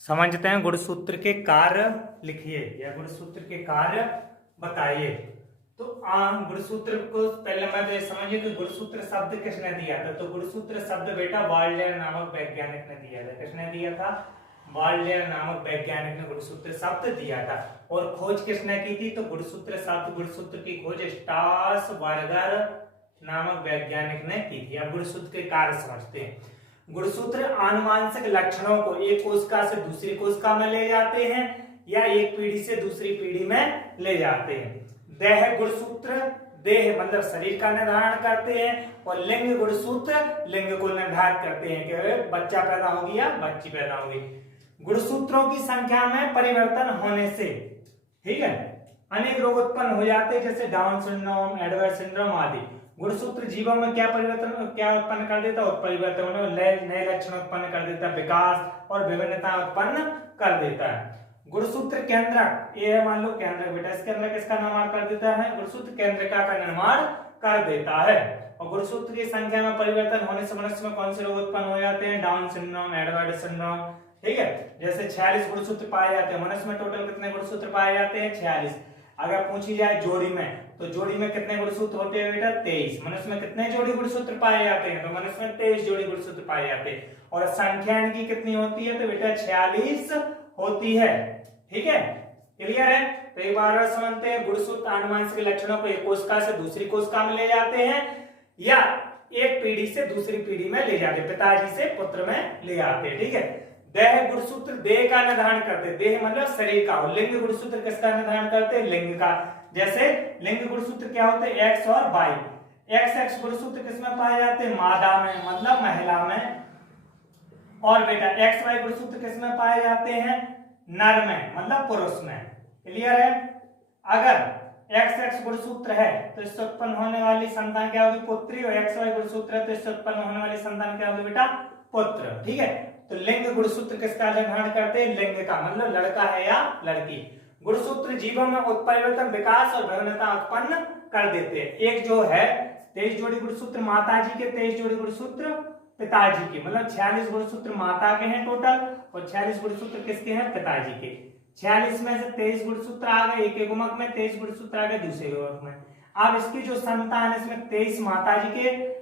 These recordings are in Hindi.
समझते हैं। गुणसूत्र के कार्य लिखिए या गुणसूत्र के कार्य बताइए। तो गुणसूत्र को पहले मैं तो समझिए कि गुणसूत्र शब्द किसने दिया था। तो गुणसूत्र शब्द बेटा वाल्डेयर नामक वैज्ञानिक ने दिया था। किसने दिया था? वाल्डेयर नामक वैज्ञानिक ने गुणसूत्र शब्द दिया था। और खोज किसने की थी? तो गुणसूत्र शब्द गुणसूत्र की खोज स्ट्रासबर्गर नामक वैज्ञानिक ने की थी। अब गुणसूत्र के कार्य समझते हैं। गुणसूत्र आनुवांशिक लक्षणों को एक कोशिका से दूसरी कोशिका में ले जाते हैं या एक पीढ़ी से दूसरी पीढ़ी में ले जाते हैं। देह गुणसूत्र देह मतलब शरीर का निर्धारण करते हैं और लिंग गुणसूत्र लिंग को निर्धारित करते हैं कि बच्चा पैदा होगी या बच्ची पैदा होगी। गुणसूत्रों की संख्या में परिवर्तन होने से, ठीक है, अनेक रोग उत्पन्न हो जाते हैं जैसे डाउन सिंड्रोम, एडवर्ड सिंड्रोम आदि। गुणसूत्र जीवों में क्या उत्पन्न कर देता है? परिवर्तन, नए लक्षण उत्पन्न कर देता है, विकास और विभिन्नता उत्पन्न कर देता है। गुणसूत्र केंद्रक, ये मान लो केंद्रक बेटा, इसके अंदर किसका निर्माण कर देता है? गुणसूत्र केंद्रिका का निर्माण कर देता है। और गुणसूत्र की संख्या में परिवर्तन होने से मनुष्य में कौन से रोग उत्पन्न हो जाते हैं? डाउन सिंड्रोम, एडवर्ड सिंड्रोम, ठीक है। जैसे 46 गुणसूत्र पाए जाते हैं। मनुष्य में टोटल कितने गुणसूत्र पाए जाते हैं? 46। अगर पूछी जाए जोड़ी में, तो जोड़ी में कितने गुणसूत्र होते हैं बेटा? 23। मनुष्य में कितने जोड़ी गुणसूत्र पाए जाते हैं? तो मनुष्य में 23 जोड़ी गुणसूत्र पाए जाते हैं। और संख्या इनकी कितनी होती है? तो बेटा 46 होती है, ठीक है। क्लियर है? तो एक बार और समझते हैं। गुणसूत्र आनुवंशिक लक्षणों को एक कोशिका से दूसरी कोशिका में ले जाते हैं या एक पीढ़ी से दूसरी पीढ़ी में ले जाते हैं, पिताजी से पुत्र में ले आते हैं, ठीक है। देह गुणसूत्र देह का निर्धारण करते हैं, देह मतलब शरीर का। और लिंग गुणसूत्र किसका निर्धारण करते हैं? लिंग का। जैसे लिंग गुणसूत्र क्या होते हैं? एक्स और वाई। एक्स गुणसूत्र किसमें पाए जाते हैं? मादा में मतलब महिला में। और बेटा एक्स वाई गुणसूत्र किसमें पाए जाते हैं? नर में मतलब पुरुष में। क्लियर है? अगर एक्स गुणसूत्र है तो इससे उत्पन्न होने वाली संतान क्या होगी? पुत्री। और एक्स वाई गुणसूत्र है तो इससे उत्पन्न होने वाली संतान क्या होगी बेटा? पुत्र, ठीक है। तो लिंग गुणसूत्र किसका निर्धारण करते हैं? लिंग का मतलब लड़का है या लड़की। गुणसूत्र जीवों में उत्परिवर्तन, विकास और विभिन्नता उत्पन्न कर देते हैं। एक जो है 23 जोड़ी गुणसूत्र माता जी के, 23 जोड़ी गुणसूत्र पिताजी के, मतलब 46 गुणसूत्र माता के हैं टोटल और 46 गुणसूत्र किसके हैं? पिताजी के। 46 में से 23 गुणसूत्र आ गए एक गुणक में, 23 गुणसूत्र आ गए दूसरे गुणक में। अब इसकी जो संतान है इसमें 23 माता जी के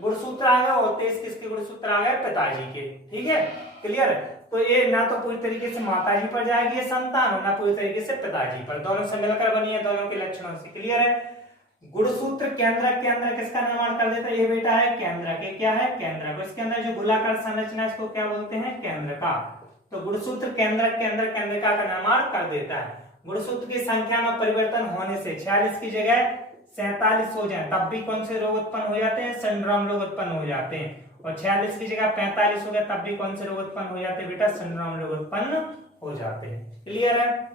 गुणसूत्र आ गए और 23 किसके गुणसूत्र आ गए? पिताजी के, ठीक है। क्लियर? तो ये ना तो पूरी तरीके से माताजी पर जाएगी ये संतान और ना पूरी तरीके से पिताजी पर, दोनों से मिलकर बनी है, दोनों के लक्षणों से। क्लियर है? गुणसूत्र केंद्रक के अंदर किसका निर्माण कर देता है? ये बेटा है केंद्रक। ये क्या है? केंद्रक। इसके अंदर जो गोलाकार संरचना है इसको क्या बोलते हैं? केंद्रका। तो गुणसूत्र केंद्रक के अंदर केंद्रिका का निर्माण कर देता है। गुणसूत्र की संख्या में परिवर्तन होने से 46 की जगह 47 हो जाए तब भी कौन से रोग उत्पन्न हो जाते हैं? सिंड्रोम रोग उत्पन्न हो जाते हैं। और 46 की जगह 45 हो गया तब भी कौन से रोग उत्पन्न हो जाते हैं बेटा? सिंड्रोम रोग उत्पन्न हो जाते हैं। क्लियर है?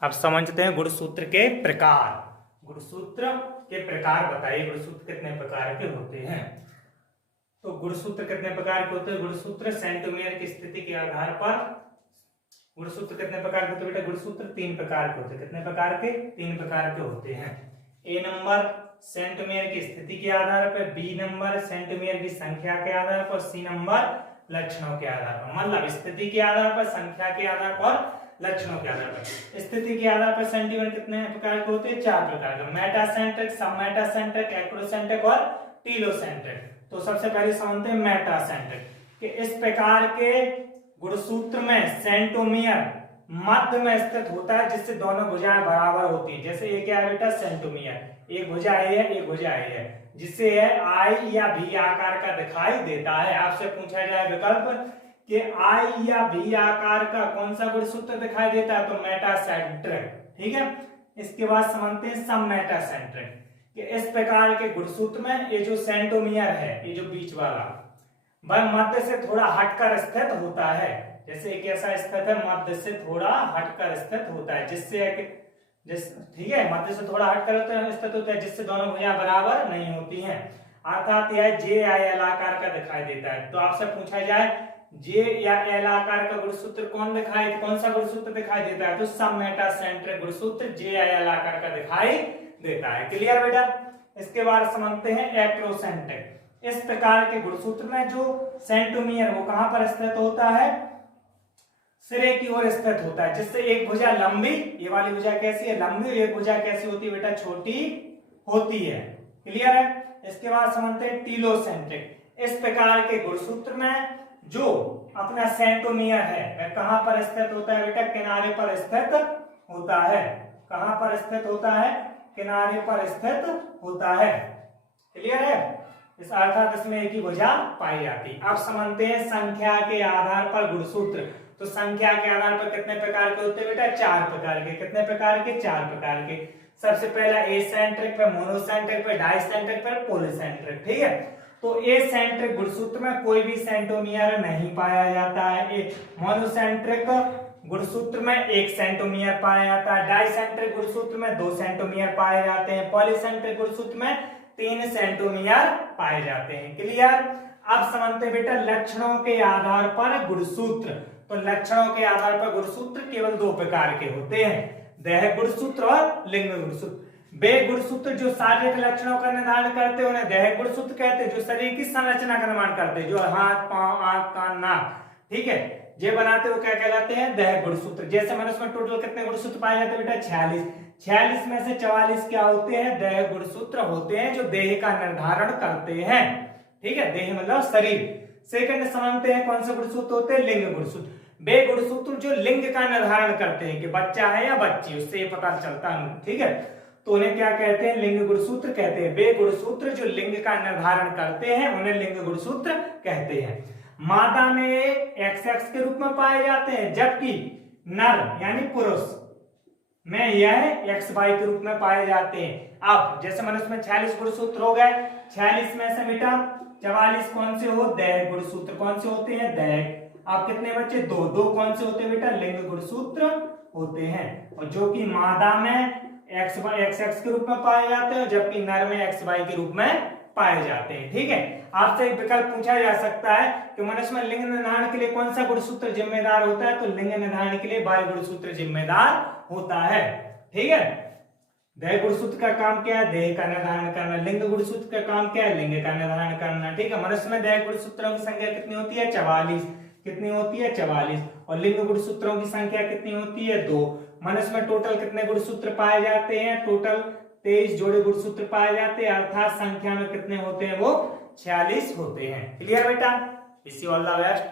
अब समझते हैं गुणसूत्र के प्रकार। गुणसूत्र के प्रकार बताइए। गुणसूत्र कितने प्रकार के होते हैं? तो गुणसूत्र कितने प्रकार के होते हैं? गुणसूत्र सेंटोमियर की स्थिति के आधार पर गुणसूत्र कितने प्रकार के होते हैं बेटा? गुणसूत्र 3 प्रकार के होते हैं। कितने प्रकार के? 3 प्रकार के होते हैं। ए नंबर सेंटोमियर की स्थिति के आधार पर, बी नंबर सेंटोमियर की संख्या के आधार पर, सी नंबर लक्षणों के आधार पर। मतलब स्थिति के आधार पर, संख्या के आधार पर, लक्षणों के आधार पर। स्थिति के आधार पर सेंटीमीटर कितने प्रकार के होते हैं? 4 प्रकार के। मेटासेंट्रिक, सबमेटासेंट्रिक, एक्रोसेंट्रिक और टीलोसेंट्रिक। तो सबसे पहले समझते हैं मेटासेंट्रिक कि इस प्रकार के गुणसूत्र में सेंटोमियर मध्य में स्थित होता है जिससे दोनों भुजाएं बराबर होती हैं। जैसे ये क्या है बेटा? सेंटोमियर। एक भुजा ए है, एक भुजा ए है, जिससे यह आई या भी आकार का दिखाई देता है। आपसे पूछा जाए विकल्प कि आई या भी आकार का कौन सा गुणसूत्र दिखाई देता है? तो मेटासेंट्रिक, ठीक है। इसके बाद समझते हैं सब मेटासेंट्रिक कि इस प्रकार के गुणसूत्र में ये जो सेंटोमियर है, ये जो बीच वाला, वह मध्य से थोड़ा हटकर स्थित होता है। जैसे एक ऐसा स्थित है मध्य से थोड़ा हटकर स्थित होता है, ठीक है, मध्य से थोड़ा हटकर स्थित होता है जिससे दोनों भुजाएं बराबर नहीं होती हैं। अर्थात यह जे या एल आकार का दिखाई देता है। तो आपसे पूछा जाए जे या एल आकार का गुणसूत्र कौन सा गुणसूत्र दिखाई देता है? तो सब मेटासेंट्रिक गुणसूत्र जे या एल आकार का दिखाई देता है। क्लियर बेटा? इसके बाद समझते हैं एक्रोसेंट्रिक। इस प्रकार के गुणसूत्र में जो सेंटोमियर वो कहां पर स्थित होता है, सिरे की ओर स्थित होता है, जिससे एक भुजा लंबी, ये वाली भुजा कैसी है, लंबी, और एक भुजा कैसी होती है बेटा, छोटी होती है। क्लियर है। इसके बाद समझते हैं टीलोसेंट्रिक। इस प्रकार के गुणसूत्र में जो अपना सेंटोमियर है वह कहां पर स्थित होता है बेटा, किनारे पर स्थित होता है। कहां पर स्थित होता है, किनारे पर स्थित होता है। क्लियर है। इस अर्थात इसमें एक ही भुजा पाई जाती। अब समझते हैं संख्या के आधार पर गुणसूत्र। तो संख्या के आधार पर कितने प्रकार के होते हैं बेटा, 4 प्रकार के। कितने प्रकार के, 4 प्रकार के। सबसे पहला एसेंट्रिक, फिर मोनोसेंट्रिक, फिर डाइसेंट्रिक, फिर पॉलीसेंट्रिक। ठीक है। तो एसेंट्रिक गुणसूत्र में कोई भी सेंटोमियर नहीं पाया जाता है। मोनोसेंट्रिक गुणसूत्र में 1 सेंटोमियर पाया जाता है, डाइसेंट्रिक गुणसूत्र में 2 सेंटोमियर पाए जाते हैं, पॉलीसेंट्रिक गुणसूत्र में 3 सेंटोमियर पाए जाते हैं। क्लियर। अब समझते हैं बेटा लक्षणों के आधार पर गुणसूत्र। तो लक्षणों के आधार पर गुणसूत्र केवल 2 प्रकार के होते हैं, दैहिक गुणसूत्र और लिंग गुणसूत्र। वे गुणसूत्र जो शारीरिक लक्षणों का निर्धारण करते हैं उन्हें दैहिक गुणसूत्र कहते हैं, जो शरीर की संरचना का निर्माण करते हैं, जो हाथ, पांव, आंख, कान, नाक, ठीक है, ये बनाते वो क्या कहलाते हैं, दैहिक गुणसूत्र। जैसे मैंने उसमें टोटल कितने गुणसूत्र पाए जाते हैं बेटा, 46। 46 में से 44 क्या होते हैं, दैहिक गुणसूत्र होते हैं, जो देह का निर्धारण करते हैं। ठीक है, देह मतलब शरीर। सेकंड समझते हैं कौन से गुणसूत्र होते हैं, लिंग गुणसूत्र। वे गुणसूत्र जो लिंग का निर्धारण करते हैं कि बच्चा है या बच्ची, उससे ये पता चलता है। ठीक है, तो उन्हें क्या कहते हैं, लिंग गुणसूत्र कहते हैं। वे गुणसूत्र जो लिंग का निर्धारण करते हैं उन्हें लिंग गुणसूत्र कहते हैं। मादा में XX के रूप में पाए जाते हैं, जबकि नर यानी पुरुष में यह XY के रूप में पाए जाते हैं। अब जैसे मनुष्य में 46 गुणसूत्र हो गए, 46 में से बेटा 44 कौन से हो, दैहिक गुणसूत्र। कौन से होते हैं, दैहिक। आप कितने बच्चे, 2 कौन से होते हैं बेटा, लिंग गुणसूत्र होते हैं। और जो कि मादा में XX के रूप में पाए जाते हैं, जबकि नर में XY के रूप में पाए जाते हैं। ठीक है, आपसे एक विकल्प पूछा जा सकता है कि मनुष्य में लिंग निर्धारण के लिए कौन सा गुणसूत्र जिम्मेदार होता है, तो लिंग निर्धारण के लिए वायु गुणसूत्र जिम्मेदार होता है। ठीक है, दैहिक गुणसूत्र का काम क्या है, देह का निर्धारण करना। लिंग गुणसूत्र का काम क्या है, लिंग का निर्धारण करना। ठीक है, मनुष्य में दैहिक गुणसूत्रों की संख्या कितनी होती है, 44। कितनी होती है, 44। और लिंग गुणसूत्रों की संख्या कितनी होती है, 2। मनुष्य में टोटल कितने गुणसूत्र पाए जाते हैं, टोटल 23 जोड़े गुणसूत्र पाए जाते हैं, अर्थात संख्या में कितने होते हैं, वो 46 होते हैं। क्लियर बेटा, wish you all the best.